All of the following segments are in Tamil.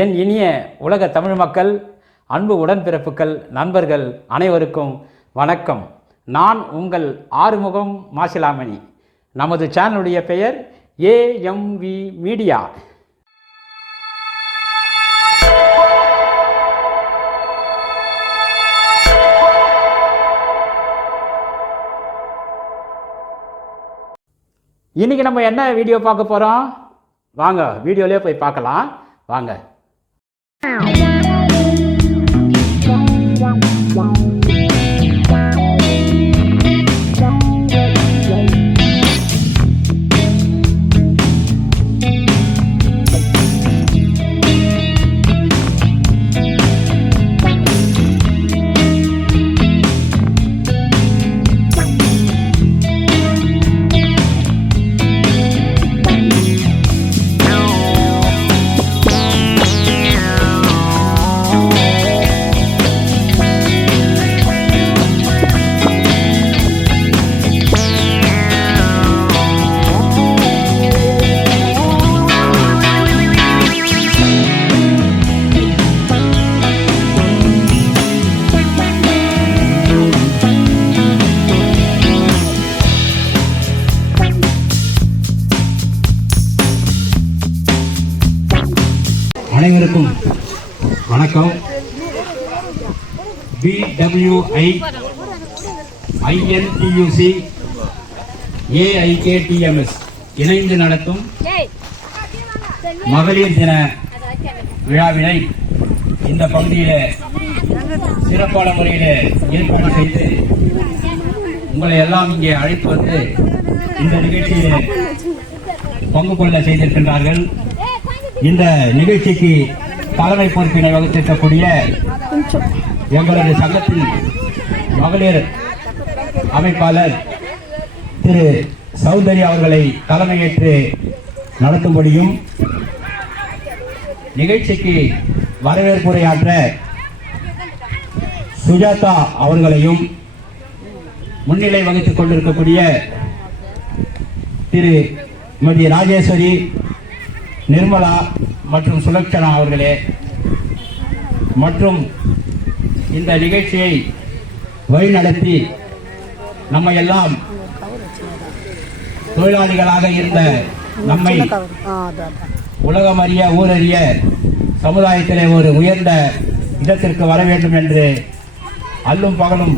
என் இனிய உலக தமிழ் மக்கள், அன்பு உடன்பிறப்புகள், நண்பர்கள் அனைவருக்கும் வணக்கம். நான் உங்கள் ஆறுமுகம் மாசிலாமணி. நமது சேனலுடைய பெயர் ஏஎம்வி மீடியா. இன்றைக்கி நம்ம என்ன வீடியோ பார்க்க போகிறோம்? வாங்க வீடியோலேயே போய் பார்க்கலாம். வாங்க. அனைவருக்கும் வணக்கம். BWI INTUC AIKTMS இணைந்து நடத்தும் மகளிர் தின விழாவினை இந்த பகுதியில் சிறப்பான முறையில் ஏற்பாடு செய்து உங்களை எல்லாம் இங்கே அழைத்து வந்து இந்த நிகழ்ச்சியில் பங்கு கொள்ள செய்திருக்கின்றார்கள். இந்த நிகழ்ச்சிக்கு தலைமை பொறுப்பினை வகித்திருக்கக்கூடிய எங்களது சங்கத்தின் மகளிர் அமைப்பாளர் திரு சௌந்தர்யா அவர்களை தலைமையேற்று நடத்தும்படியும், நிகழ்ச்சிக்கு வரவேற்புரையாற்ற சுஜாதா அவர்களையும், முன்னிலை வகித்துக் கொண்டிருக்கக்கூடிய திரு ராஜேஸ்வரி, நிர்மலா மற்றும் சுலக்ஷனா அவர்களே, மற்றும் இந்த நிகழ்ச்சியை வழிநடத்தி நம்ம எல்லாம் தொழிலாளிகளாக இருந்த நம்மை உலகம் அறிய ஊரறிய சமுதாயத்திலே ஒரு உயர்ந்த இடத்திற்கு வர வேண்டும் என்று அல்லும் பகலும்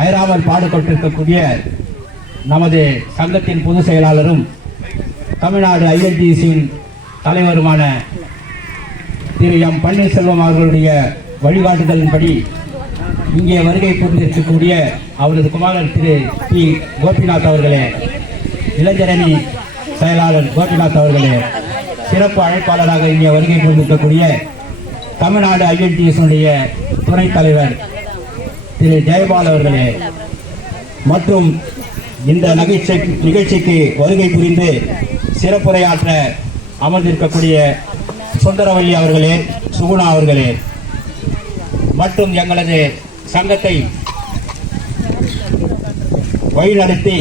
அயராமல் பாடுபட்டிருக்கக்கூடிய நமது சங்கத்தின் பொதுச் செயலாளரும் தமிழ்நாடு INTUCயின் தலைவருமான திரு எம் பன்னீர்செல்வம் அவர்களுடைய வழிகாட்டுதலின்படி இங்கே வருகை புரிந்திருக்கக்கூடிய அவரது குமாரர் திரு பி கோபிநாத் அவர்களே, இளைஞரணி செயலாளர் கோபிநாத் அவர்களே, சிறப்பு அழைப்பாளராக இங்கே வருகை புரிந்திருக்கக்கூடிய தமிழ்நாடு INTUCயினுடைய துணைத் தலைவர் திரு ஜெயபால் அவர்களே, மற்றும் இந்த நிகழ்ச்சிக்கு வருகை புரிந்து சிறப்புரையாற்ற அமர்ந்திருக்கக்கூடிய சுந்தரவல்லி அவர்களே, சுகுணா அவர்களே, மற்றும் எங்களது சங்கத்தை வழிநடத்தி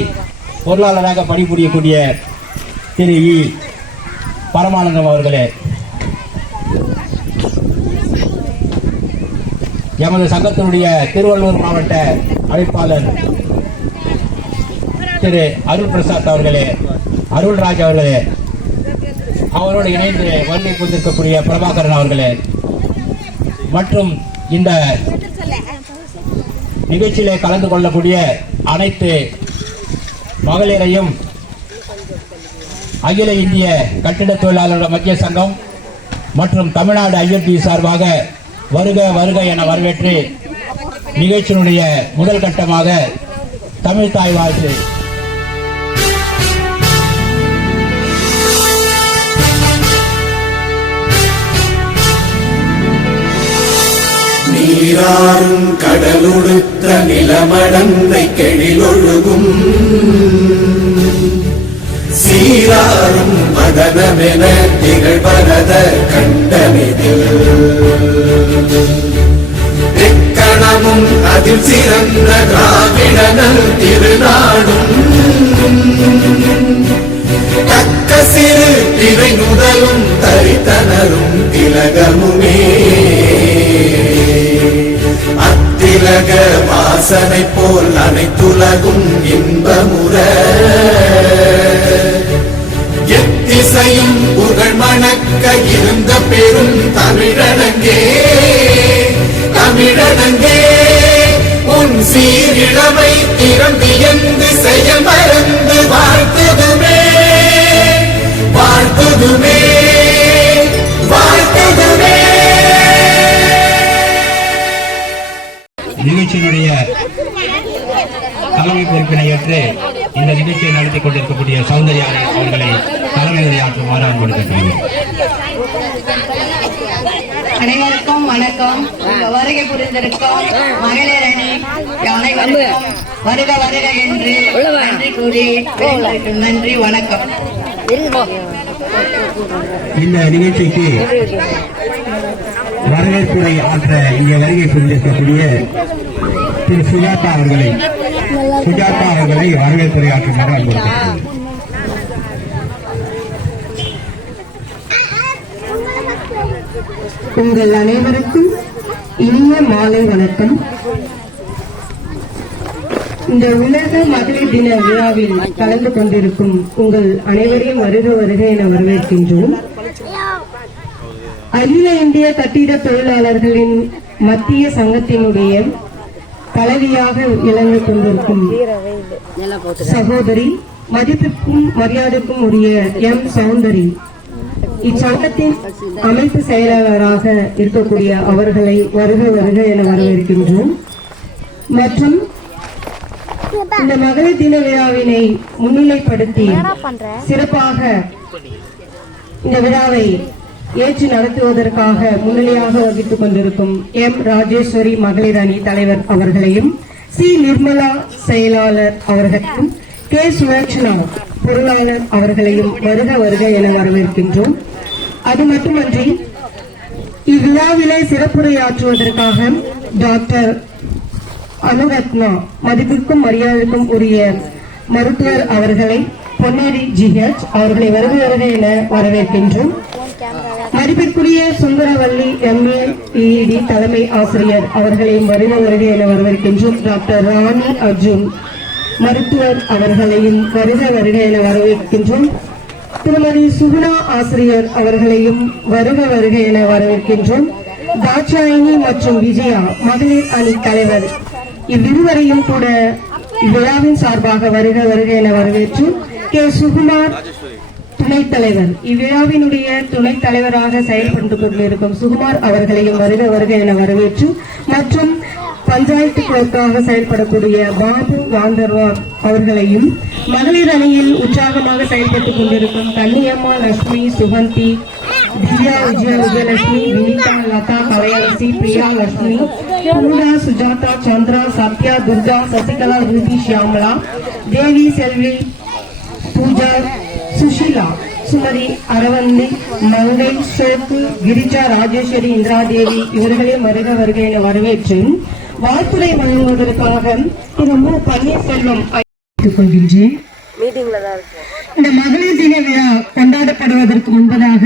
பொருளாளராக பணிபுரியக்கூடிய திரு இ பரமானந்தம் அவர்களே, எமது சங்கத்தினுடைய திருவள்ளூர் மாவட்ட அமைப்பாளர் திரு அருள் பிரசாத் அவர்களே, அருள்ராஜ் அவர்களே, அவரோடு இணைந்து வருகை புரிந்திருக்கக்கூடிய பிரபாகரன் அவர்களே, மற்றும் இந்த நிகழ்ச்சியிலே கலந்து கொள்ளக்கூடிய அனைத்து மகளிரையும் அகில இந்திய கட்டிட தொழிலாளர்கள் மத்திய சங்கம் மற்றும் தமிழ்நாடு INTUC சார்பாக வருக வருக என வரவேற்று நிகழ்ச்சியினுடைய முதல் கட்டமாக தமிழ் தாய் வாழ்த்து. நீராறும் கடலுடுத்த நிலமடந்தை கெழிலொழுகும் சீராறும் மதனமென திகழ்வரத கண்டமிதில் எக்கணமும் அதில் சிறந்த திராவிடனல் திருநாடும் தக்க சிறு திரை முதலும் தரித்தனரும் தில திலகமுமே அத்திலக வாசனை போல் அனைத்துலகும் இன்பமுற எத்திசையும் புகழ் மணக்க இருந்த பெரும் தமிழனங்கே தமிழனங்கே உன் சீரிழமை திறம்பியந்து செயல் மறந்து வாழ்த்துதுமே வாழ்த்துதுமே வாழ்த்துதுமே. நிகழ்ச்சியினுடைய தலைமை பொறுப்பினை ஏற்று இந்த நிகழ்ச்சியை நடத்தி கொண்டிருக்கக்கூடிய சௌந்தர்யாரை அவர்களை தலைமை உரையாற்றுமாறு அன்போடு கேட்டுக்கொள்கிறேன். அனைவருக்கும் வணக்கம். வருகை புரிந்திருக்கும் மகளிர் அணி அனைவருக்கும் வருக வருக என்று நன்றி கூறி விடைபெறுகிறேன். நன்றி, வணக்கம். இந்த நிகழ்ச்சிக்கு வரவேற்புரை ஆற்ற இங்கே வருகை புரிந்திருக்கக்கூடிய திரு சுஜாதா அவர்களை வரவேற்புரை ஆற்றுமாறு அன்போடு கேட்டுக்கொள்கிறேன். உங்கள் அனைவருக்கும் இனிய மாலை வணக்கம். இந்த உலக மகளிர் தின விழாவில் கலந்து கொண்டிருக்கும் உங்கள் அனைவரையும் வருக வருக என வரவேற்கின்றோம். அகில இந்திய கட்டிட தொழிலாளர்களின் மத்திய சங்கத்தினுடைய தலைவியாக விளங்கிக் கொண்டிருக்கும் சகோதரி, மதிப்பிற்கும் மரியாதைக்கும் உரிய எம் சௌந்தரி, இச்சங்கத்தின் அமைப்பு செயலாளராக இருக்கக்கூடிய அவர்களை வருக வருக என வரவேற்கின்றோம். மற்றும் இந்த மகளிர் தின விழாவினை முன்னிலைப்படுத்தி சிறப்பாக இந்த விழாவை ஏற்று நடத்துவதற்காக முன்னிலையாக வகித்துக் கொண்டிருக்கும் எம் ராஜேஸ்வரி மகளிர் அணி தலைவர் அவர்களையும், சி நிர்மலா செயலாளர் அவர்களையும், கே சுலட்சணா பொருளாளர் அவர்களையும் வருக வருக என வரவேற்கின்றோம். அது மட்டுமன்றி இவ்விழாவிலே சிறப்புரையாற்றுவதற்காக டாக்டர் அனுரத்னா, மதிப்பிற்கும் மரியாதைக்கும் உரிய மருத்துவர் அவர்களை, பொன்னேரி ஜிஹெச் அவர்களை வருக வருக என வரவேற்கின்றோம். மதிப்பிற்குரிய சுந்தரவல்லி எம்ஏ பிஇடி தலைமை ஆசிரியர் அவர்களையும் வருக வருக என வரவேற்கின்றோம். டாக்டர் ராணி அர்ஜுன் மருத்துவர் அவர்களையும் வருக வருக என வரவேற்கின்றோம். திருமதி சுகுணா ஆசிரியர் அவர்களையும் வருக வருக என வரவேற்கின்றோம். தாட்சாயினி மற்றும் விஜயா மகளிர் அணி தலைவர் இவ்விருவரையும் கூட விழாவின் சார்பாக வருக வருக என வரவேற்று, கே சுகுமார் துணைத் தலைவர், இவ்விழாவினுடைய துணைத் தலைவராக செயல்பட்டு கொண்டிருக்கும் சுகுமார் அவர்களையும் வருக வருக என வரவேற்று, மற்றும் பஞ்சாயத்து கிளர்க்காக செயல்படக்கூடிய பாபு வாந்தர்வார் அவர்களையும், மகளிர் அணியில் உற்சாகமாக செயல்பட்டுக் கொண்டிருக்கும் கன்னியம்மா, லட்சுமி, சுகந்தி, திவ்யா, விஜயலட்சுமி, வினிதா, லதா, கலையரசி, பிரியா, லட்சுமி, பூரா, சுஜாதா, சந்திரா, சத்யா, துர்கா, சசிகலா, ரூபி, ஷியாமலா, தேவி, செல்வி, பூஜா, சுஷீலா, சுமதி, அரவந்தி, மங்கை, ஷோக்கு, கிரிஜா, ராஜேஸ்வரி, இந்திராதேவி இவர்களையும் வருக வருக என வரவேற்று வாழ்த்துறை வழங்குவதற்காக திரு மு பன்னீர்செல்வம் கொள்கின்றேன். இந்த மகளிர் தின விழா கொண்டாடப்படுவதற்கு முன்பதாக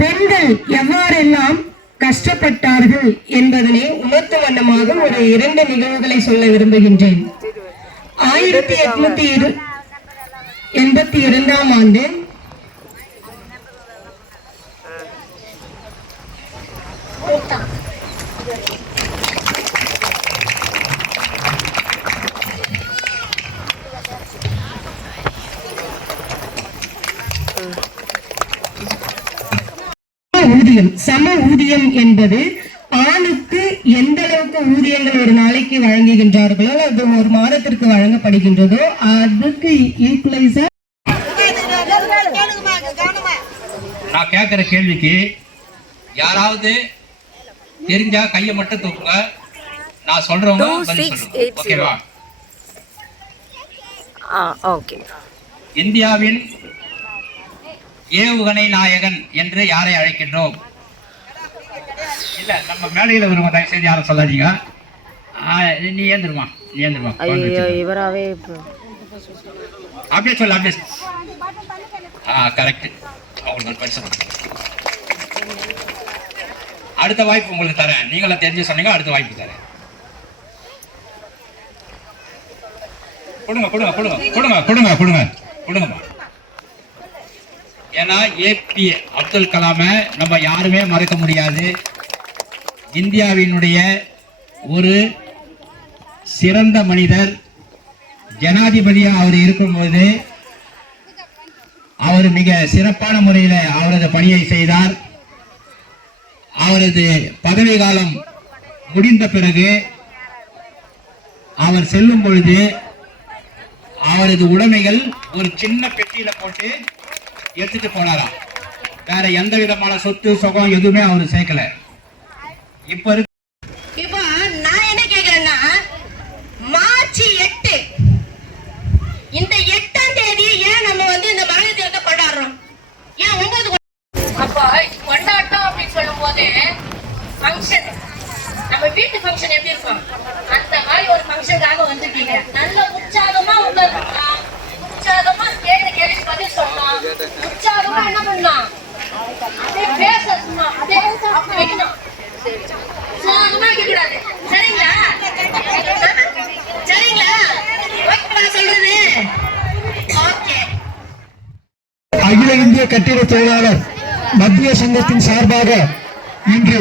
பெண்கள் எவ்வாறெல்லாம் கஷ்டப்பட்டார்கள் என்பதனை உணர்த்தும் வண்ணமாக ஒரு 2 நிகழ்வுகளை சொல்ல விரும்புகின்றேன். 1882ஆம் ஆண்டு ஊதியம், சம ஊதியம் என்பது ஆணுக்கு எந்த அளவுக்கு ஊதியங்கள் ஒரு நாளைக்கு வழங்குகின்றார்களோ அது ஒரு மாதத்திற்கு வழங்கப்படுகின்றதோ அதுக்கு ஈக்குவலைஸா. நான் கேட்கிற கேள்விக்கு யாராவது தெரிஞ்சா கையை மட்டும் தூக்குங்க. நான் சொல்றவங்க பதில் சொல்லுங்க. ஓகேவா? ஓகே. இந்தியாவின் ஏவுகணை நாயகன் என்று யாரை அழைக்கின்றோம்? இல்ல, நம்ம மேடையில் வருவோம். தயவு செய்து யாரும் சொல்லாதீங்க. நீ ஏந்துருமா, இவராவே அப்படியே சொல்லு, அப்படியே. கரெக்ட். அவங்களுக்கு பரிசு. அடுத்த வாய்ப்பு உங்களுக்கு தரேன். நீங்களும் தெரிஞ்சு சொன்னீங்க, அடுத்த வாய்ப்பு தரேன். கொடுங்க கொடுங்க கொடுங்க கொடுங்க கொடுங்க கொடுங்க கொடுங்கம்மா. ஏன்னா ஏபி அப்துல் கலாமை நம்ம யாருமே மறக்க முடியாது. இந்தியாவினுடைய ஒரு சிறந்த மனிதர். ஜனாதிபதியா அவர் இருக்கும்போது அவர் மிக சிறப்பான முறையில் அவரது பணியை செய்தார். அவரது பதவி காலம் முடிந்த பிறகு அவர் செல்லும் பொழுது அவரது உடைமைகள் ஒரு சின்ன பெட்டியில போட்டு எடுத்துட்டு போனாராம். வேற எந்த விதமான சொத்து சுகம் எதுவுமே அவர் சேர்க்கல. இப்ப இப்போ நான் என்ன கேக்குறேன்னா, மார்ச் 8 இந்த 8ஆம் தேதி ஏன் நம்ம வந்து இந்த மகளிர் தினத்தை கொண்டாடுறோம்? ஏன் 9 அப்போ கொண்டாட்டம் அப்படின்னு சொல்லும் போது ஃபங்க்ஷன், நம்ம வீட்டு ஃபங்க்ஷன் எப்படி இருக்கும் அந்த மாதிரி ஒரு ஃபங்க்ஷனுக்காக வந்திருக்கீங்க. நல்ல உற்சாகமா உட்கார்ந்துருக்கலாம், உற்சாகமா கேள்வி பதில் சொல்லலாம், உற்சாகமா என்ன பண்ணலாம், அப்படியே பேசணும், அப்படியே அப்படி வைக்கணும். உற்சாகமா இருக்கக்கூடாது. சரிங்களா? சரிங்களா? சொல்றது ஓகே. அகில இந்திய கட்டிட தொழிலாளர் மத்திய சங்கத்தின் சார்பாக இன்று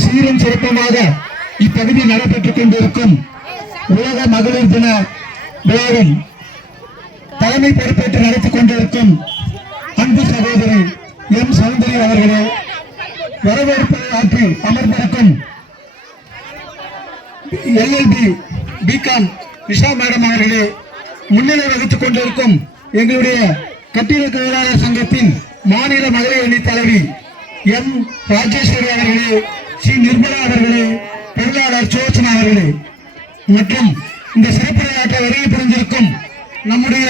சீரும் சிறப்புமாக இப்பகுதியில் நடைபெற்றுக் கொண்டிருக்கும் உலக மகளிர் தின விழாவில் தலைமை பொறுப்பேற்று நடத்திக் கொண்டிருக்கும் அன்பு சகோதரி எம் சௌந்தரி அவர்களே, வரவேற்பு ஆற்றி அமர்ந்திருக்கும் எல்எல்பி பிகாம் விஷா மேடம் அவர்களே, முன்னிலை வகித்துக் கொண்டிருக்கும் எங்களுடைய கட்டிட தொழிலாளர் சங்கத்தின் மாநில மகளிர் அணி தலைவி எம் ராஜேஸ்வரி அவர்களே, சி நிர்மலா அவர்களே, பொருளாளர் சோச்சனா அவர்களே மற்றும் இந்த சிறப்புரையாற்ற வருகை புரிந்திருக்கும் நம்முடைய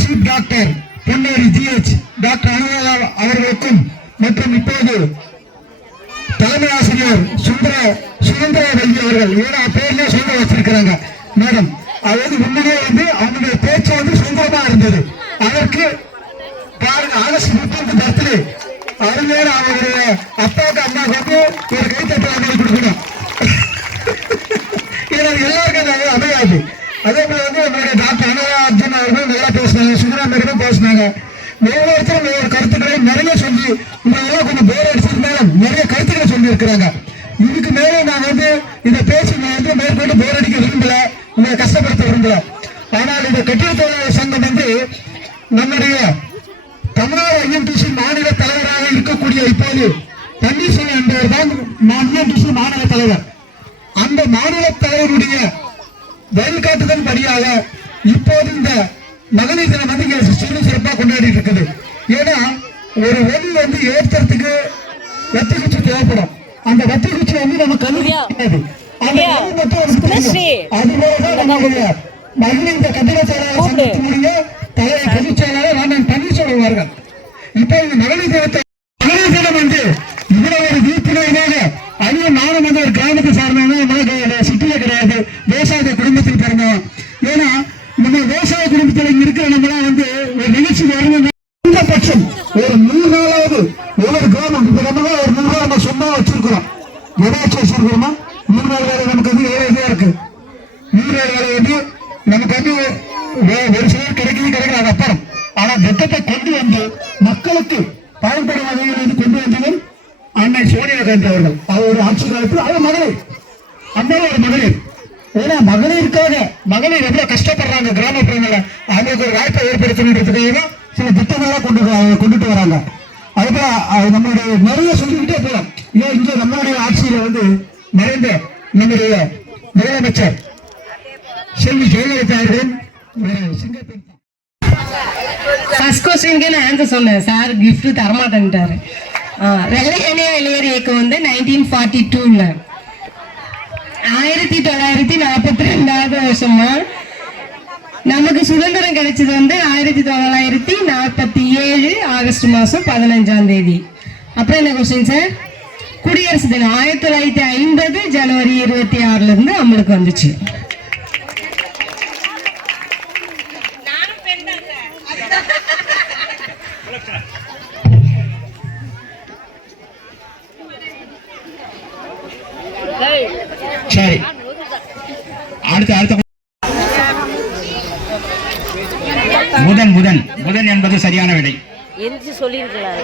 chief doctor Ponneri GH doctor Anuradha அவர்களுக்கும் மற்றும் இப்போது தலைமை ஆசிரியர் சுதந்திர வல்வி அவர்கள், ஏன்னா பேர்லயே சுதந்திர வச்சிருக்கிறாங்க மேடம், அதாவது உண்மையிலே வந்து அவங்களுடைய பேச்சு வந்து சுதந்திரமா இருந்தது. அதற்கு பாருங்க, ஆகஸ்ட் 15 பர்த்டே அருமையான அவங்களுடைய அப்பாவுக்கு அம்மாவுக்கு வந்து ஒரு கைத்தட்டல் அவங்களுக்கு கொடுக்கணும். ஏன்னா எல்லாருக்கும் அது அமையாது. அதே போல வந்து நம்மளுடைய டாக்டர் அனுரா அர்ஜுன் அவர்கள் நல்லா பேசினாங்க, சுந்தரா மேடம் பேசினாங்க. ஒவ்வொருத்தரும் ஒவ்வொரு கருத்துக்களை நிறைய சொல்லி உங்களெல்லாம் கொஞ்சம் போர் அடிச்சிருந்தாலும் நிறைய கருத்துக்களை சொல்லி இருக்கிறாங்க. இதுக்கு மேலே நான் வந்து இதை பேசி நான் வந்து மேற்கொண்டு போர் அடிக்க விரும்பல, உங்களை கஷ்டப்படுத்த விரும்பல. ஆனால் இந்த கட்டிட தொழிலாளர் சங்கம் வந்து நம்முடைய தமிழ்நாடு ஐஎன்டிசி மாநில தலைவராக இருக்கக்கூடிய இப்போது பன்னீர்செல்வம் என்பவர் தான் ஐஎன்டிசி மாநில தலைவர். அந்த மாநில தலைவருடைய வழிகாட்டுதல் படியாக இப்போது இந்த மகளிர் தினம் வந்து சிறப்பாக கொண்டாடிட்டு இருக்குது. ஏன்னா ஒரு ஒளி வந்து ஏற்றத்துக்கு வெற்றி குச்சி தேவைப்படும். அந்த வெற்றி குச்சி வந்து நம்ம கல்வி அந்த அதுபோலதான் நம்முடைய மகளிர் இந்த கட்டிட தொழிலாளர் சங்கத்தினுடைய தலைவர் பொதுச் செயலாளர் ராமன் பன்னீர்செல்வம் அவர்கள். இப்போ இந்த மகளிர் தினம் வந்து இவ்வளவு ஒரு விழிப்புணர்வாக அதுவும் நானும் வந்து ஒரு கிராமத்தை சார்ந்தவங்க, சிட்டியில கிடையாது, விவசாய குடும்பத்தில் பிறந்தோம். ஏன்னா நம்ம விவசாய குடும்பத்தில் இருக்கிற நம்மளாம் வந்து ஒரு நிகழ்ச்சி வரணும். குறைந்தபட்சம் ஒரு 100 நாளாவது ஒவ்வொரு கிராமம், இப்ப நம்ம ஒரு 100 நாள் நம்ம சொன்னா வச்சிருக்கிறோம், ஏதாச்சும் வச்சிருக்கிறோமா? 100 நாள் வேலை நமக்கு வந்து இதா இருக்கு. 100 நாள் வேலை வந்து நமக்கு வந்து ஒரு சிலர் கிடைக்கிறது அது அப்புறம். ஆனா திட்டத்தை கொண்டு வந்து மக்களுக்கு பயன்படும் வகையில் வந்து கொண்டு வந்ததும் அன்னை சோனியா காந்தி அவர்கள். அவருடைய ஆட்சி காலத்தில் அவர் மகளிர், அந்த ஒரு மகளிர். ஏன்னா மகளிருக்காக மகளிர் எவ்வளவு கஷ்டப்படுறாங்க கிராமப்புறங்கள்ல, அவங்களுக்கு ஒரு வாய்ப்பை ஏற்படுத்தணுன்றதுக்காக சில திட்டங்கள்லாம் கொண்டுட்டு வராங்க. அதுபோல நம்மளுடைய நிறைய சொல்லிக்கிட்டே போறோம். ஏன் இங்க நம்மளுடைய ஆட்சியில வந்து மறைந்த நம்முடைய முதலமைச்சர் செல்வி ஜெயலலிதா அவர்கள் சிங்கப்பெண். ஃபர்ஸ்ட் கொஸ்டினுக்கு நான் ஆன்சர் சொன்னேன், சார் கிஃப்ட் தரமாட்டேன்ட்டாரு. வெள்ளை அணியா வெளியேறு இயக்கம் வந்து 1942 1942வது வருஷமா நமக்கு சுதந்திரம் கிடைச்சது வந்து 1947 ஆகஸ்ட் மாசம் 15ஆம் தேதி. அப்புறம் என்ன கொஸ்டின் சார்? குடியரசு தினம் 1950 ஜனவரி 26 இருந்து அமலுக்கு வந்துச்சு. அடுத்த புதன் புதன் புதன் என்பது சரியான விடை. எந்திரிச்சு சொல்லியிருக்கலாம்.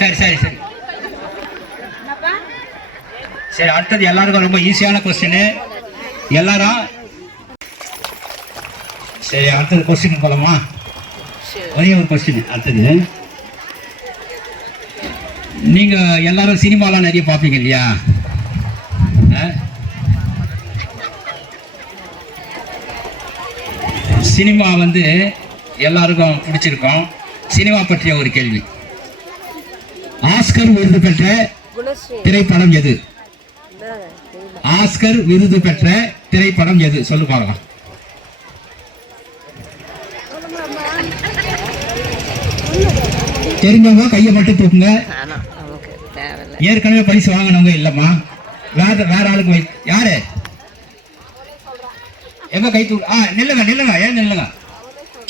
சரி சரி சரி சரி. அடுத்தது எல்லாருக்கும் ரொம்ப ஈஸியான கொஸ்டின் எல்லாரும். சரி அடுத்தது கொஸ்டின் போலாமா? ஒரே ஒரு கொஸ்டின். அடுத்தது நீங்க எல்லாரும் சினிமாலாம் நிறைய பார்ப்பீங்க இல்லையா? சினிமா வந்து எல்லாருக்கும் பிடிச்சிருக்கும். சினிமா பற்றிய ஒரு கேள்வி. ஆஸ்கர் விருது பெற்ற திரைப்படம் எது? ஆஸ்கர் விருது பெற்ற திரைப்படம் எது? சொல்லு பார்க்கலாம். தெரிஞ்சவங்க கையை மட்டும் தூக்குங்க. ஏற்கனவே பரிசு வாங்கினவங்க இல்லம்மா, வேற ஆளுக்கு யாரு எங்க கை தூக்கு? நில்லுங்க நில்லுங்க, ஏன் நில்லுங்க?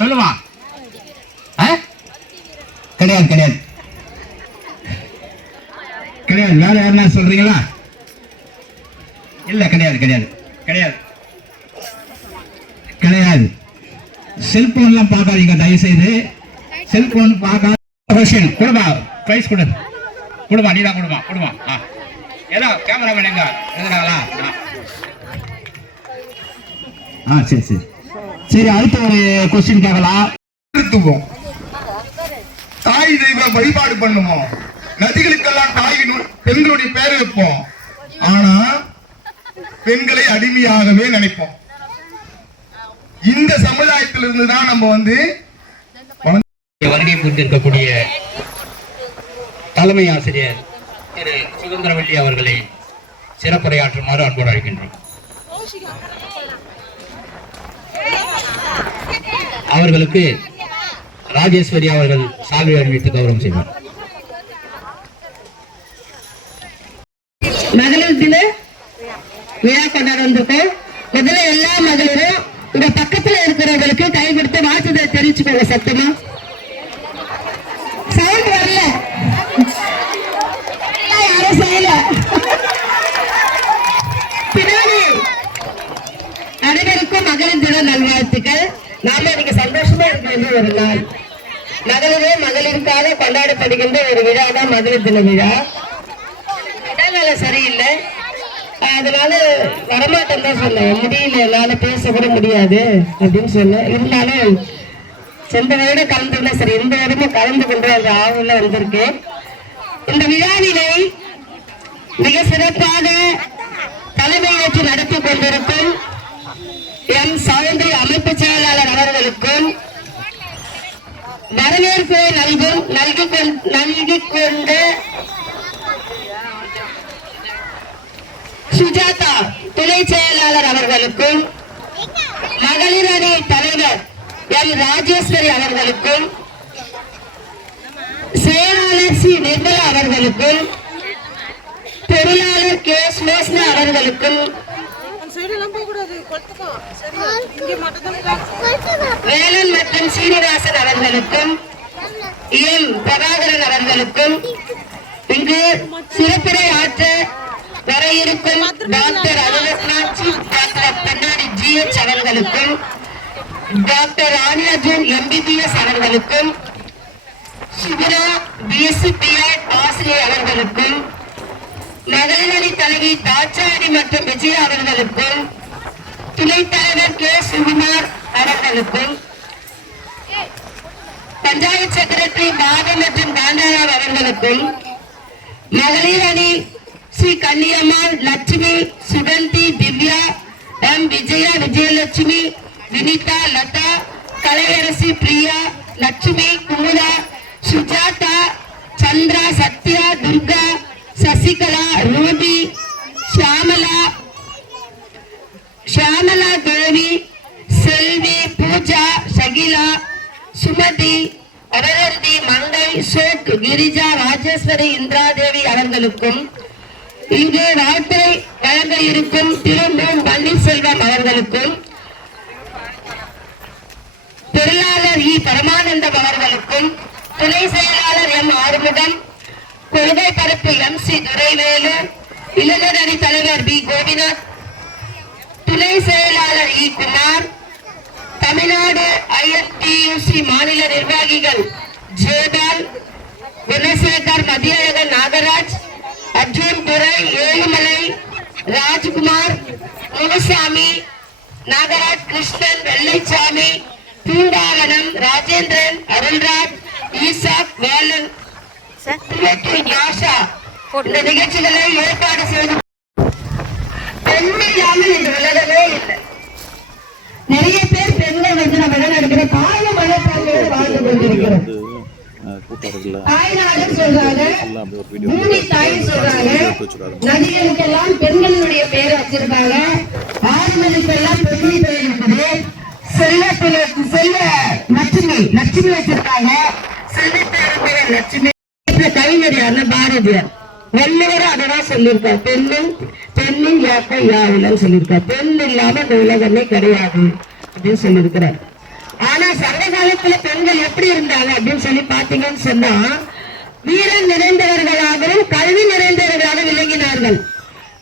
சொல்லுமா? கிடையாது கிடையாது கிடையாது. வேற யாருன்னா சொல்றீங்களா? இல்ல கிடையாது கிடையாது கிடையாது கிடையாது. செல்போன்லாம் பார்க்காதீங்க தயவு செய்து. செல்போன் பார்க்காத. கொஸ்டின் கொடுமா, பிரைஸ் கொடு. கொடுமா, நீ தான் கொடுமா கொடுமா. ஏதோ கேமராமேன் எங்க எழுதுறாங்களா? சரி சரி சரி. அடுத்த ஒரு கொஸ்டின் கேட்கலாம். தாய் தெய்வ வழிபாடு பண்ணுவோம், நதிகளுக்கெல்லாம் தாயின் பெண்களுடைய பெயர் வைப்போம். ஆனா பெண்களை அடிமையாகவே நினைப்போம். இந்த சமுதாயத்திலிருந்து தான் நம்ம வந்து வருகை புரிந்திருக்கக்கூடிய தலைமை ஆசிரியர் திரு சுதந்திரவல்லி அவர்களை சிறப்புரையாற்றுமாறு அன்போடு அழைக்கின்றோம். அவர்களுக்கு ராஜேஸ்வரி அவர்கள் சால்வை அணிவித்து கௌரவம் செய்வார். மகளிர் தின விழா கொண்டாட வந்திருக்கோம். முதல்ல எல்லா மகளிரும் உங்க பக்கத்துல இருக்கிறவங்களுக்கு கை கொடுத்து வாழ்த்துதல் தெரிவிச்சுக்கோங்க. சத்தமா சவுண்ட் வரல, யாரும் செய்யல. பின்னாடி அனைவருக்கும் மகளிர் தின நல்வாழ்த்துக்கள். நாம இன்னைக்கு சந்தோஷமா இருக்க வேண்டிய ஒரு நாள். மகளிரே மகளிருக்காக கொண்டாடப்படுகின்ற ஒரு விழா தான் மகளிர் தின விழா. இடங்களை சரியில்லை, அதனால வரமாட்டேன் தான் சொன்னேன். முடியல, என்னால பேச கூட முடியாது அப்படின்னு சொன்னேன். இருந்தாலும் சென்ற வருடம் கலந்துள்ள சரி, இந்த வருடமும் கலந்து கொண்டு அந்த ஆவல வந்திருக்கேன். இந்த விழாவினை மிக சிறப்பாக தலைமையேற்று நடத்தி கொண்டிருக்கும் எம் சௌந்தரி அமைப்பு செயலாளர் அவர்களுக்கும் வரவேற்பை நல்கிக் கொண்ட சுஜாதா துணை செயலாளர் அவர்களுக்கும் மகளிர் அணி தலைவர் எம் ராஜேஸ்வரி அவர்களுக்கும் செயலாளர் சி நிர்மலா அவர்களுக்கும் பொருளாளர் கே ஸ்லோஸ்னா அவர்களுக்கும் வேலன் மற்றும் சீனிவாசன் அவர்களுக்கும் எம் பிரபாகரன் அவர்களுக்கும் இங்கு சிறப்புரை ஆற்ற வர இருக்கும் டாக்டர் அனுரத்னாட்சி, டாக்டர் பெண்ணாடி GH அவர்களுக்கும் டாக்டர் ஆனியாஜன் MBBS அவர்களுக்கும் சுகுணா BSc BEd ஆசிரியர் அவர்களுக்கும் மகளிரணி தலைவி தாட்சாயணி மற்றும் விஜயா அவர்களுக்கும் துணைத் தலைவர் கே சுகுமார் அவர்களுக்கும் பஞ்சாயத்து செக்ரட்டரி பாபு மற்றும் காந்தாராவ் அவர்களுக்கும் மகளிர் அணி ஸ்ரீ கன்னியம்மாள் லட்சுமி சுகந்தி திவ்யா எம் விஜயா விஜயலட்சுமி வினிதா லதா கலையரசி பிரியா லட்சுமி குமுதா சுஜாதா சந்திரா சத்யா துர்கா சசிகலா ரூபி ஷியாமலா தேவி செல்வி பூஜா ஷகிலா சுமதி அவரதி மங்கை சோக் கிரிஜா ராஜேஸ்வரி இந்திராதேவி அவர்களுக்கும் இங்கு வாழ்த்தை வழங்க இருக்கும் திரு மு பன்னீர்செல்வம் அவர்களுக்கும் பொருளாளர் இ பரமானந்தம் அவர்களுக்கும் துணை செயலாளர் எம் ஆறுமுகம் கொள்கை பரப்பு சிறப்பு MC துரைவேலு, இளைஞர் அணி தலைவர் B கோபிநாத், துணை செயலாளர் E குமார், தமிழ்நாடு INTUC மாநில நிர்வாகிகள் ஜேபால், குணசேகர், மதியழகன், நாகராஜ், அர்ஜுன் துரை, ஏழுமலை, ராஜ்குமார், முனுசாமி, நாகராஜ், கிருஷ்ணன், வெள்ளைச்சாமி, பூங்காவனம், ராஜேந்திரன், அருள்ராஜ், ஈசாக், வேலன், யாஷா இந்த நிகழ்ச்சிகளை ஏற்பாடு செய்து பெண்கள் இல்லாமல் இந்த உலகமே இல்லை. நிறைய பேர் பெண்கள் வந்து நம்ம என்ன நடக்கிற கால மனப்பான்மையோடு வாழ்ந்து கொண்டிருக்கிறோம். தாய்நாடு சொல்றாங்க, பூமி தாய் சொல்றாங்க, நதிகளுக்கெல்லாம் பெண்களுடைய பெயர் வச்சிருக்காங்க, ஆறுகளுக்கெல்லாம் பெண்கள் பெயர் இருக்குது, செல்ல லட்சுமி வச்சிருக்காங்க, செல்வ லட்சுமி. கவிஞர் யாருன்னா பாரதியார், வள்ளுவரும் அததான் சொல்லியிருக்கார், பெண்ணின் யாக்கை யாவிலன்னு சொல்லியிருக்கார். பெண் இல்லாம இந்த உலகமே கிடையாது அப்படின்னு சொல்லியிருக்கிறார். ஆனா சங்க காலத்துல பெண்கள் எப்படி இருந்தாங்க அப்படின்னு சொல்லி பாத்தீங்கன்னு சொன்னா, வீரம் நிறைந்தவர்களாகவும் கல்வி நிறைந்தவர்களாக விளங்கினார்கள்.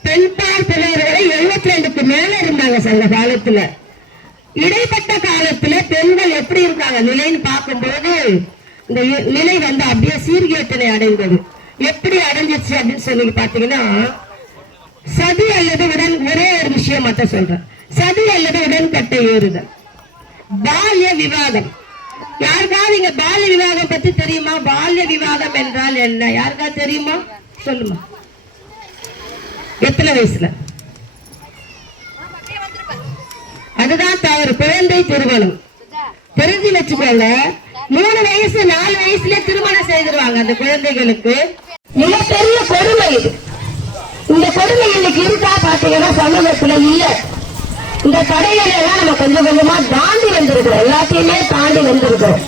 பெண்பால் பிள்ளைகளை 72க்கு மேல இருந்தாங்க சங்க காலத்துல. இடைப்பட்ட காலத்துல பெண்கள் எப்படி இருக்காங்க நிலைன்னு பார்க்கும்போது, இந்த நிலை வந்து அப்படியே சீர்கேட்டினை அடைந்தது. எப்படி அடைஞ்சிச்சு அப்படின்னு சொல்லி பாத்தீங்கன்னா, சதி அல்லது ஒரே ஒரு விஷயம் மட்டும் சொல்றேன், சதி அல்லது உடன்கட்டை ஏறுதல், பால்ய விவாதம். யாருக்காவது இங்க பால்ய விவாதம் பத்தி தெரியுமா? பால்ய விவாதம் என்றால் என்ன யாருக்காவது தெரியுமா? சொல்லுமா. எத்தனை வயசுல? அதுதான் தவறு. குழந்தை திருமணம் தெரிஞ்சு வச்சுக்கோங்க. 3 வயசு 4 வயசுல திருமணம் செய்திருவாங்க அந்த குழந்தைகளுக்கு. மிகப்பெரிய கொடுமை இது. இந்த கொடுமை இன்னைக்கு இருக்கா பாத்தீங்கன்னா சமூகத்துல இல்ல. இந்த தடைகளை எல்லாம் நம்ம கொஞ்சம் கொஞ்சமா தாண்டி வந்திருக்கிறோம், எல்லாத்தையுமே தாண்டி வந்திருக்கிறோம்.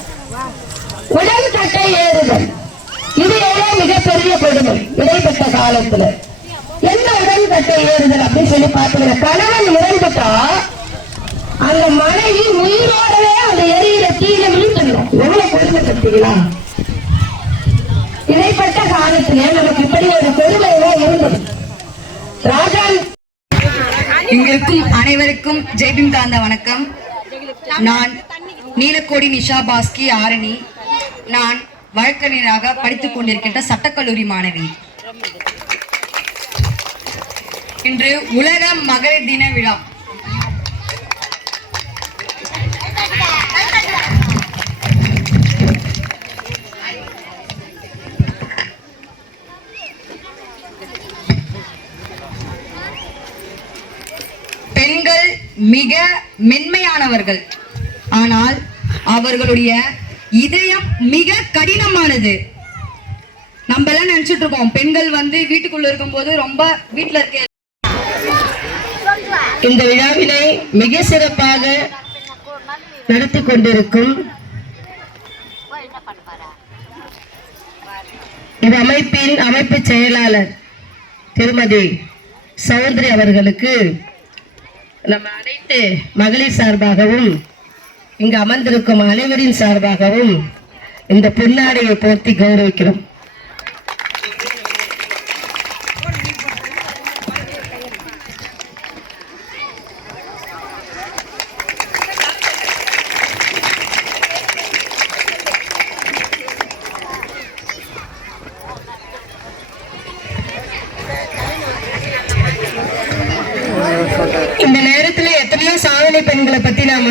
உடன்கட்டை ஏறுதல் இது எவ்வளவு மிகப்பெரிய கொடுமை. இடைப்பட்ட காலத்துல என்ன உடன்கட்டை ஏறுதல் அப்படின்னு சொல்லி பாத்தீங்கன்னா, கணவன் இறந்துட்டா அந்த மனைவி உயிரோடவே அந்த எரியில தீயில விழுந்துடும். எவ்வளவு கொடுமை கட்டீங்களா? இடைப்பட்ட காலத்துல நமக்கு இப்படி ஒரு கொடுமையே இருந்தது. ராஜா இங்கிருக்கும் அனைவருக்கும் ஜெய்பீம் கலந்த வணக்கம். நான் நீலக்கோடி நிஷா பாஸ்கி ஆரணி. நான் வழக்கறிஞராக படித்துக் கொண்டிருக்கின்ற சட்டக்கல்லூரி மாணவி. இன்று உலக மகளிர் தின விழா. பெண்கள் மிக மென்மையானவர்கள், ஆனால் அவர்களுடைய இதயம் மிக கடினமானது. நம்ம எல்லாம் நினைச்சிட்டு இருக்கோம் பெண்கள் வந்து வீட்டுக்குள்ள இருக்கும் போது ரொம்ப வீட்டுல இருக்க. இந்த விழாவினை மிக சிறப்பாக நடத்தி கொண்டிருக்கும் இந்த அமைப்பின் அமைப்பு செயலாளர் திருமதி சௌத்ரி அவர்களுக்கு நம்ம அனைத்து மகளிர் சார்பாகவும் இங்கு அமர்ந்திருக்கும் அனைவரின் சார்பாகவும் இந்த பொன்னாடையை போர்த்தி கௌரவிக்கிறோம். இந்த நேரத்துல எத்தனையோ சாதனை பெண்களை பத்தி நாம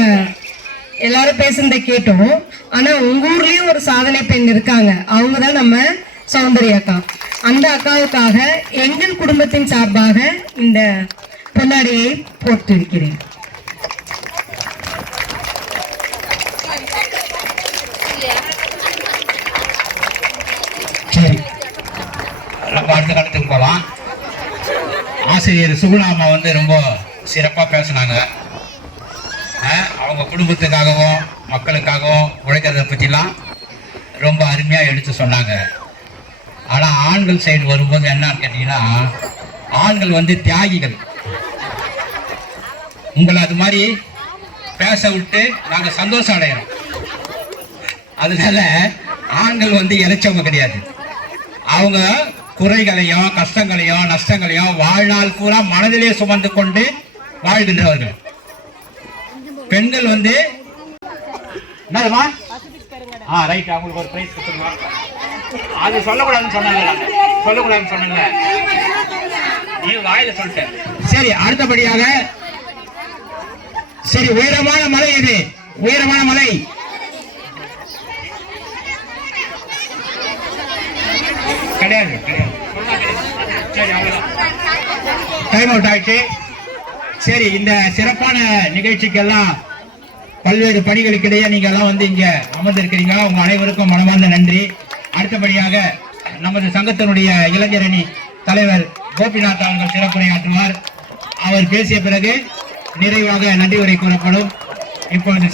எல்லாரும் பேசுறதை கேட்டோம். ஆனா உங்க ஊர்லயும் ஒரு சாதனை பெண் இருக்காங்க, அவங்கதான் நம்ம சௌந்தரி அக்கா. அந்த அக்காவுக்காக எங்கள் குடும்பத்தின் சார்பாக இந்த பொன்னாடியை போட்டிருக்கிறேன். சரி, நம்ம அடுத்த காலத்துக்கு போகலாம். ஆசிரியர் சுகுணாமா வந்து ரொம்ப சிறப்பாக பேசினாங்க. அவங்க குடும்பத்துக்காகவும் மக்களுக்காகவும் உழைக்கிறத பற்றிலாம் ரொம்ப அருமையாக எடுத்து சொன்னாங்க. ஆனால் ஆண்கள் சைடு வரும்போது என்னன்னு கேட்டிங்கன்னா, ஆண்கள் வந்து தியாகிகள். உங்களை அது மாதிரி பேச விட்டு நாங்கள் சந்தோஷம் அடைகிறோம். அதனால ஆண்கள் வந்து இறைச்சவங்க கிடையாது. அவங்க குறைகளையும் கஷ்டங்களையும் நஷ்டங்களையும் வாழ்நாள் பூரா மனதிலே சுமந்து கொண்டு வாழ்கின்றவர்கள். பெண்கள் வந்து என்னதுமா ரைட், அவங்களுக்கு ஒரு பிரைஸ் கொடுத்துருமா. அது சொல்லக்கூடாதுன்னு சொன்னாங்க நீ வாயில சொல்லிட்ட. சரி, அடுத்தபடியாக சரி, உயரமான மலை இது, உயரமான மலை கிடையாது. சரி, அவ்வளவுதான், டைம் அவுட் ஆயிடுச்சு. சரி, இந்த சிறப்பான நிகழ்ச்சிக்கெல்லாம் பல்வேறு பணிகளுக்கிடையே நீங்க எல்லாம் வந்து இங்க அமர்ந்திருக்கிறீங்க. உங்க அனைவருக்கும் மனமார்ந்த நன்றி. அடுத்தபடியாக நமது சங்கத்தினுடைய இளைஞரணி தலைவர் கோபிநாத் அவர்கள் சிறப்புரையாற்றுவார். அவர் பேசிய பிறகு நிறைவாக நன்றி உரை கூறப்படும். இப்பொழுது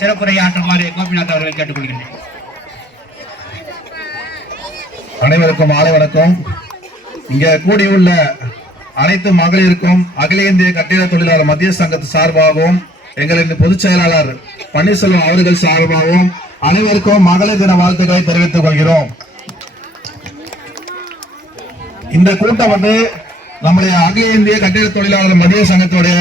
சிறப்புரையாற்றுமாறு கோபிநாத் அவர்களை கேட்டுக்கொள்கின்றேன். அனைவருக்கும் மாலை வணக்கம். இங்க கூடியுள்ள அனைத்து மகளிருக்கும் அகில இந்திய கட்டிட தொழிலாளர் மத்திய சங்கத்து சார்பாகவும் எங்களின் பொதுச் செயலாளர் பன்னீர்செல்வம் அவர்கள் சார்பாகவும் அனைவருக்கும் மகளிர் தின வாழ்த்துக்களை தெரிவித்துக் கொள்கிறோம். இந்த கூட்டம் வந்து நம்முடைய அகில இந்திய கட்டிட தொழிலாளர் மத்திய சங்கத்துடைய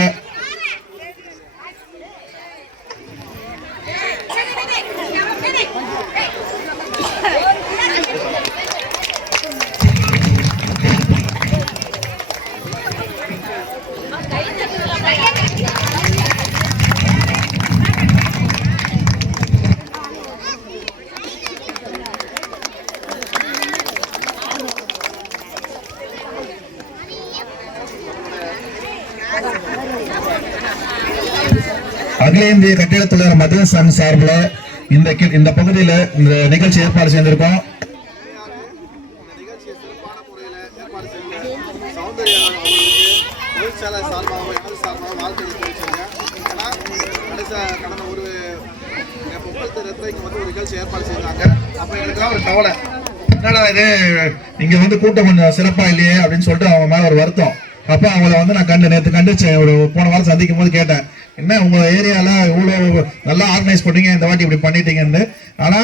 அகில இந்திய கட்டிட தொழிலாளர் மத்திய சங்க சார்பில் இந்த பகுதியில் இந்த நிகழ்ச்சி ஏற்பாடு செய்திருக்கோம். என்னடா இது இங்க வந்து கூட்டம் கொஞ்சம் சிறப்பா இல்லையே அப்படின்னு சொல்லிட்டு அவங்க மேல ஒரு வருத்தம். அப்ப அவங்கள வந்து நான் நேற்று கண்டிச்சேன். ஒரு போன வாரம் சந்திக்கும் போது கேட்டேன், என்ன உங்க ஏரியால இவ்வளவு நல்லா ஆர்கனைஸ் பண்ணீங்க, இந்த வாட்டி இப்படி பண்ணிட்டீங்கன்னு. ஆனா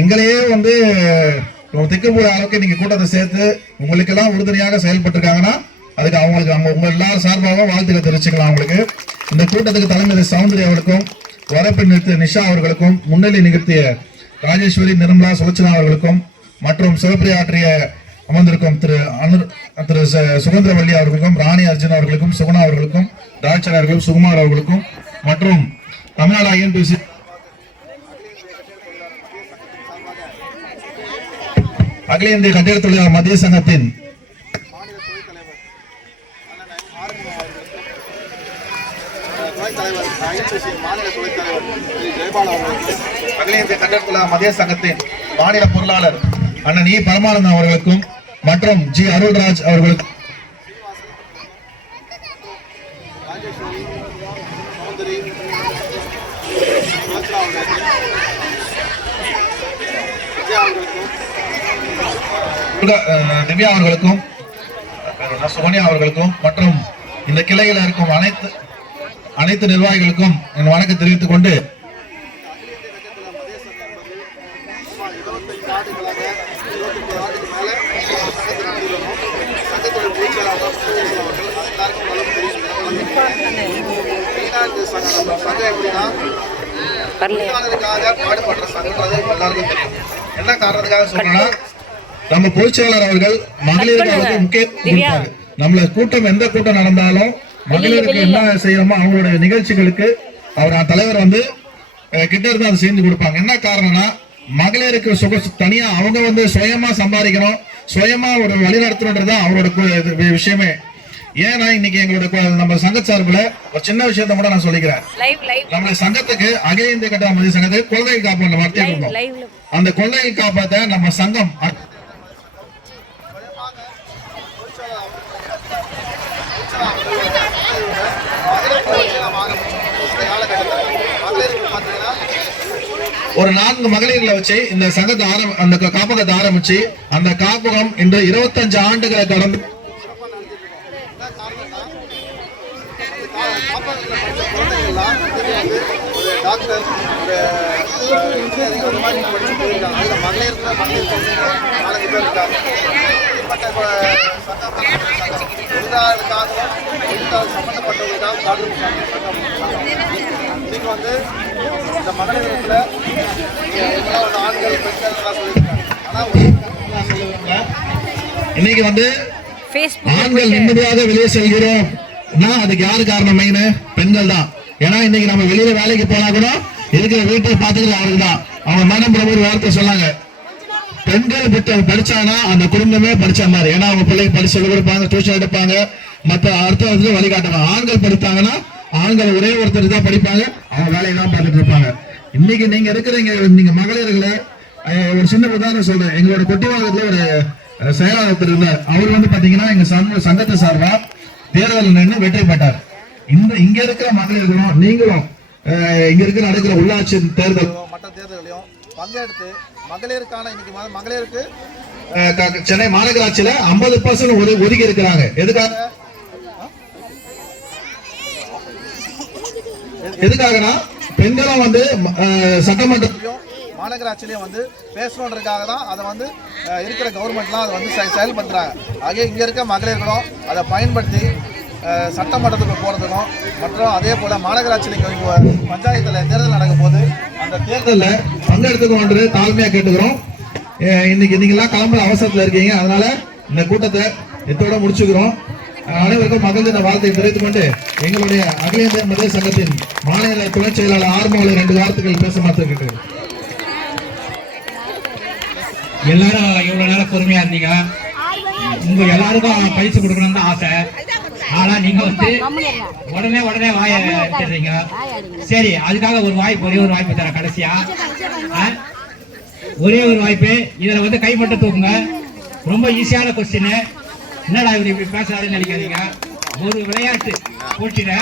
எங்களையே வந்து திக்குபூர அளவுக்கு நீங்க கூட்டத்தை சேர்த்து உங்களுக்கு எல்லாம் உறுதுணையாக செயல்பட்டு இருக்காங்கன்னா அதுக்கு அவங்களுக்கு உங்க எல்லாரும் சார்பாக வாழ்த்துக்கள் தெரிவிச்சுக்கலாம். அவங்களுக்கு இந்த கூட்டத்துக்கு தலைமை சௌந்தர்யா அவர்களுக்கும், வரப்பெண் நிறுத்திய நிஷா அவர்களுக்கும், முன்னிலை நிகழ்த்திய ராஜேஸ்வரி, நிர்மலா, சுலட்சணா அவர்களுக்கும் மற்றும் சிவப்பிரியாற்றிய அமர்ந்திருக்கும் திரு சுகந்திரவல்லி அவர்களுக்கும், ராணி அர்ஜுன் அவர்களுக்கும், சுகுணா அவர்களுக்கும், ராஜன் அவர்களுக்கும், சுகுமார் அவர்களுக்கும் மற்றும் தமிழ்நாடு ஐஎன்பிசி அகில இந்திய கட்டிட தொழிலாளர் மத்திய சங்கத்தின் அகில இந்திய கட்டிட தொழிலாளர் மத்திய சங்கத்தின் மாநில பொருளாளர் அண்ணன் இ பரமானந்தன் அவர்களுக்கும் மற்றும் ஜி அருள்ராஜ் அவர்களுக்கும் திவ்யா அவர்களுக்கும் சோனியா அவர்களுக்கும் மற்றும் இந்த கிளையில் இருக்கும் அனைத்து நிர்வாகிகளுக்கும் என் வணக்கம் தெரிவித்துக் கொண்டு பாடுபடுற சங்கம்ன்றது எல்லாருக்கும் தெரியும். என்ன காரணத்துக்காக சொல்றேன்னா, நம்ம பொதுச் செயலாளர் அவர்கள் மகளிருக்கு முக்கியத்துவம் கொடுப்பாரு. நம்மள கூட்டம் எந்த கூட்டம் நடந்தாலும் மகளிருக்கு என்ன செய்யணுமோ அவங்களுடைய நிகழ்ச்சிகளுக்கு அவர் தலைவர் வந்து கிட்ட இருந்து அதை செஞ்சு கொடுப்பாங்க. என்ன காரணம்னா, மகளிருக்கு தனியா அவங்க வந்து சுயமா சம்பாதிக்கணும், சுயமா ஒரு வழிநடத்தணுன்றது அவரோட விஷயமே. ஏன்னா இன்னைக்கு எங்களோட நம்ம சங்க சார்பில் ஒரு சின்ன விஷயத்த கூட நான் சொல்லிக்கிறேன். நம்ம சங்கத்துக்கு அகில இந்திய கட்டிட மத்திய சங்கத்துக்கு குழந்தைகள் காப்பீடு நடத்திட்டு இருந்தோம். அந்த குழந்தைகள் காப்பாற்ற நம்ம சங்கம் ஒரு 4 மகளிர்களை வச்சு இந்த சங்கத்தை அந்த காப்பகத்தை ஆரம்பிச்சு அந்த காப்பகம் இன்று 25 ஆண்டுகளை கடந்து டாக்டர் மகளிர் 4 பேர் இருக்காங்க. அடிமட்ட தொழிலாளர்களுக்காகவும் தொழிலாளர் சம்பந்தப்பட்டவர்களுக்காக பாதுகாப்பு இன்னைக்கு வந்து இந்த மகளிர் ஆண்கள் பெண்கள் சொல்லியிருக்காங்க. ஆனால் இன்னைக்கு வந்து ஆண்கள் நிம்மதியாக வெளியே செல்கிறோம். அதுக்கு யாரு காரணம்? மெயின் பெண்கள் தான். ஏன்னா இன்னைக்கு நம்ம வெளியில வேலைக்கு போனா கூட இருக்கிற வீட்டை பார்த்துக்கிறது அவருக்கு தான். அவங்க மேடம் பிரபு வார்த்தை சொன்னாங்க, பெண்கள் படிச்சாங்கன்னா அந்த குடும்பமே படிச்ச மாதிரி. ஏன்னா அவங்க பிள்ளைங்க படிச்சு சொல்லி கொடுப்பாங்க, டியூஷன் எடுப்பாங்க, மற்ற அர்த்தத்துல வழிகாட்டுவாங்க. ஆண்கள் படித்தாங்கன்னா ஆண்கள் ஒரே ஒருத்தர் தான் படிப்பாங்க, அவங்க வேலையை தான் பார்த்துட்டு இருப்பாங்க. இன்னைக்கு நீங்க இருக்கிறீங்க, நீங்க மகளிர்களை ஒரு சின்ன உதாரணம் சொல்றேன். எங்களோட கொட்டிவாகத்துல ஒரு செயலாளர் இருந்தார். அவர் வந்து பாத்தீங்கன்னா எங்க சங்கத்தை சார்பா தேர்தல் நின்று வெற்றி பெற்றார். இங்க இருக்கிற மகளிர்களும் நீங்களும் இங்க இருக்கிற நடக்கிற உள்ளாட்சி தேர்தல் மற்ற தேர்தலையும் பங்கெடுத்து மகளிருக்கான இன்னைக்கு மகளிருக்கு சென்னை மாநகராட்சியில 50% ஒதுக்கி இருக்கிறாங்க. எதுக்காகனா பெண்களும் வந்து சட்டமன்றத்திலையும் மாநகராட்சியிலையும் வந்து பேசணுன்றதுக்காக தான் அதை வந்து இருக்கிற கவர்மெண்ட்லாம் அதை வந்து செயல்படுத்துறாங்க. ஆகிய இங்க இருக்க மகளிர்களும் அதை பயன்படுத்தி சட்டமன்றத்துக்கு போறதுக்கும் மற்றும் அதே போல மாநகராட்சியில் பஞ்சாயத்துல தேர்தல் நடக்கும் போது அந்த தேர்தலில் பங்கெடுத்துக்கொண்டு தாழ்மையா கேட்டுக்கிறோம். இன்னைக்கு நீங்களாம் கிளம்புற அவசரத்துல இருக்கீங்க, அதனால இந்த கூட்டத்தை இதோட முடிச்சுக்கிறோம். அனைவருக்கும் மகளிர் தின வார்த்தையை தெரிவித்துக் கொண்டு எங்களுடைய அகில இந்திய மகளிர் சங்கத்தின் மாநில துணை செயலாளர் ஆர்மோலை 2 வார்த்தைகள் பேச மாத்திருக்கிறேன். எல்லாரும் இவ்வளவு நேரம் பொறுமையா இருந்தீங்க. உங்க எல்லாருக்கும் பரிசு கொடுக்கணும்னு ஆசை. ஆனா நீங்க வந்து உடனே வாயை எடுத்துறீங்க. சரி, அதுக்காக ஒரே ஒரு வாய்ப்பு தர கடைசியா, ஒரே ஒரு வாய்ப்பு. இதுல வந்து கை மட்டும் தூக்குங்க. ரொம்ப ஈஸியான கொஸ்டின். என்னடா இவர் இப்படி பேசுறாருன்னு நினைக்காதீங்க. ஒரு விளையாட்டு போட்டியில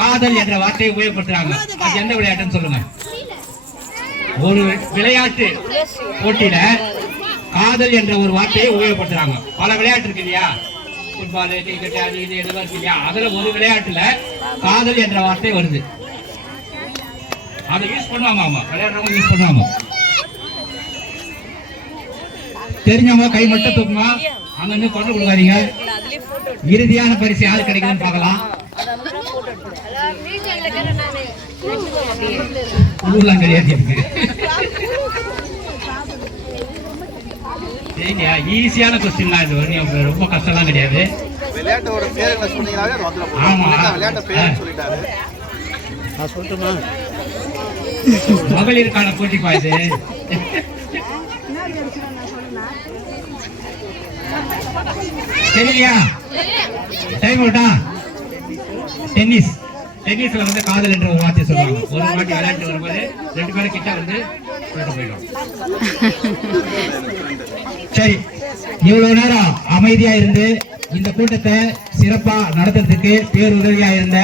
காதல் என்ற வார்த்தையை உபயோகப்படுத்துறாங்க. அது எந்த விளையாட்டுன்னு சொல்லுங்க. ஒரு விளையாட்டு போட்டியில காதல் என்ற ஒரு வார்த்தையை உபயோகப்படுத்துறாங்க. பல விளையாட்டு இருக்கு இல்லையா, ஃபுட்பால், கிரிக்கெட், அது இது எதுவும் இருக்கு இல்லையா. அதுல ஒரு விளையாட்டுல காதல் என்ற வார்த்தை வருது. அதை யூஸ் பண்ணுவாங்க. ஆமா, விளையாடுறவங்க யூஸ் பண்ணுவாங்க. தெரிஞ்சவங்க கை மட்டும் தூக்குமா, அங்க இருந்து கொண்டு கொடுக்காதீங்க. இறுதியான பரிசு யாரு கிடைக்குதுன்னு பார்க்கலாம். ஊர்லாம் கிடையாது இருக்கு. ஈஸியான கொஸ்டின்லாம் இது, ரொம்ப கஷ்டம்லாம் கிடையாது. விளையாட்டோட பேருங்களை சொன்னீங்கனாலே அது வந்துரும். ஆமா, விளையாட்டு பேர் சொல்லிட்டாரு. நான் சொல்லட்டுமா? மகளிருக்கான போட்டி பாயுது. தெரியலையா? டைம் விட்டா டென்னிஸ்ல வந்து காதல் என்ற ஒரு வார்த்தை சொல்லுவாங்க. ஒரு வாட்டி விளையாட்டு வரும்போது 2 பேரும் கிட்ட வந்து போயிடும். சரி, இவ்வளவு நேரம் அமைதியா இருந்து இந்த கூட்டத்தை சிறப்பா நடத்துறதுக்கு பேருதவியா இருந்த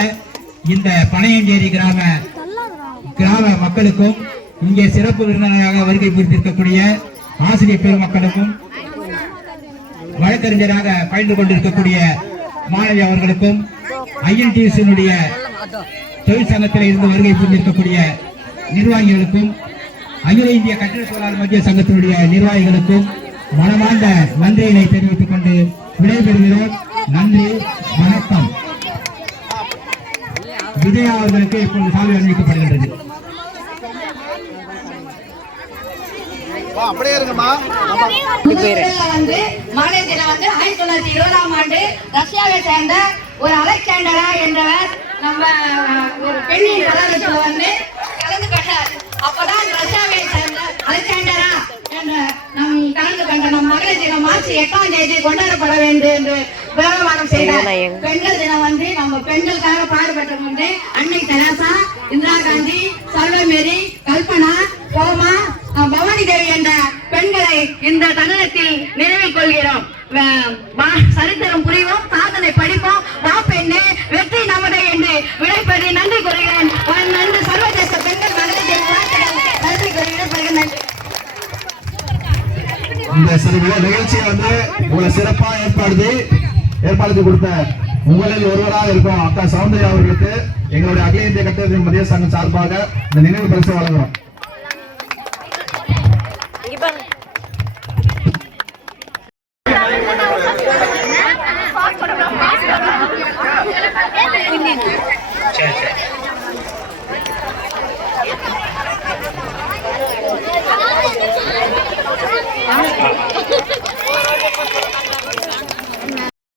இந்த பனையஞ்சேரி கிராம மக்களுக்கும், இங்கே சிறப்பு விருந்தினராக வருகை புரிந்திருக்கக்கூடிய ஆசிரியர் பெருமக்களுக்கும், வழக்கறிஞராக பயின்று கொண்டிருக்கக்கூடிய மாணவி அவர்களுக்கும், ஐஎன்டிஎஸ்னுடைய தொழிற்சங்கத்தில் இருந்து வருகை புரிந்திருக்கக்கூடிய நிர்வாகிகளுக்கும், அகில இந்திய கட்டிட தொழிலாளர் மத்திய சங்கத்தினுடைய நிர்வாகிகளுக்கும் மனமார்ந்த நன்றியினை தெரிவித்துக் கொண்டு விடைபெறுகிறோம். நன்றி, வணக்கம். விஜயா அவர்களுக்கு இப்போது சால்வை அணிவிக்கப்படுகின்றது. அப்படியே இருக்குமா? வந்து மகளிர் தினம் வந்து 1920ஆம் ஆண்டு ரஷ்யாவை சேர்ந்த ஒரு அலெக்சாண்டரா என்றவர் நம்ம ஒரு பெண்ணின் கலகத்துல வந்து கலந்து கொண்டார். அப்பதான் ரஷ்யாவை சேர்ந்த அலெக்சாண்டரா என்ற நம் கலந்து கொண்ட நம் மகளிர் தினம் மார்ச் 8ஆம் தேதி கொண்டாடப்பட வேண்டும் என்று பிரகமானம் செய்தார். பெண்கள் தினம் வந்து நம்ம பெண்களுக்காக பாடுபட்டவங்க வந்து அன்னை தெரசா, இந்திரா காந்தி, சர்வமேரி, கல்பனா, கோமா, பவானி தேவி என்ற பெண்களை இந்த தருணத்தில் நினைவில் கொள்கிறோம். சரித்திரம் புரிவோம், சாதனை படிப்போம், வா பெண்ணே, வெற்றி நமதே என்று விடைபெறி நன்றி கூறுகிறேன். நன்றி. சர்வதேச பெண்கள் மகளிர் நன்றி கூறுகிறேன். நன்றி. இந்த சிறு நிகழ்ச்சியை வந்து உங்களை சிறப்பா ஏற்பாடு கொடுத்த உங்களில் ஒருவராக இருக்கும் அக்கா சௌந்தர்யா அவர்களுக்கு எங்களுடைய அகில இந்திய கட்டிட மத்திய சங்கம் சார்பாக இந்த நினைவு பரிசு வழங்குகிறோம். சரி சரி.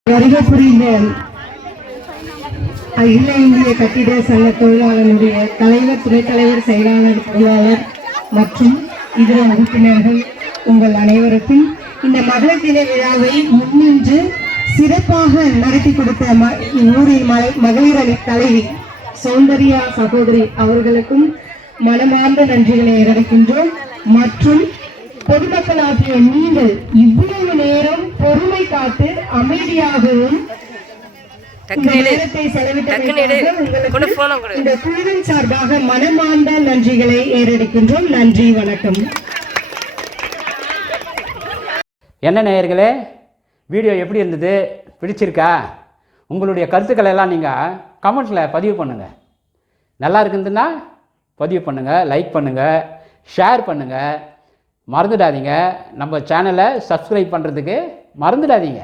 வருகை புரிந்த அகில இந்திய கட்டிட சங்க தொழிலாளர்களுடைய தலைவர், துணைத் தலைவர், செயலாளர், பொருளாளர் மற்றும் இதர உறுப்பினர்கள் உங்கள் அனைவருக்கும் இந்த மகளிர் தின விழாவை முன்னின்று சிறப்பாக நடத்தி கொடுத்த ஊரின் மகளிர் அணி தலைவி சௌந்தர்யா சகோதரி அவர்களுக்கும் மனமார்ந்த நன்றிகளை தெரிவிக்கின்றோம். மற்றும் பொதுமக்களாகிய நீங்கள் இவ்வளவு நேரம் பொறுமை காத்து அமைதியாகவும் இந்த நேரத்தை செலவிட்டதற்காக உங்களுக்கு இந்த குழுவின் சார்பாக மனமார்ந்த நன்றிகளை ஏறெடுக்கின்றோம். நன்றி, வணக்கம். என்ன நேயர்களே, வீடியோ எப்படி இருந்தது? பிடிச்சிருக்கா? உங்களுடைய கருத்துக்களை எல்லாம் நீங்கள் கமெண்ட்டில் பதிவு பண்ணுங்கள். நல்லா இருக்குதுன்னா பதிவு பண்ணுங்கள், லைக் பண்ணுங்கள், ஷேர் பண்ணுங்கள். மறந்துடாதீங்க, நம்ம சேனலை சப்ஸ்கிரைப் பண்ணுறதுக்கு மறந்துடாதீங்க.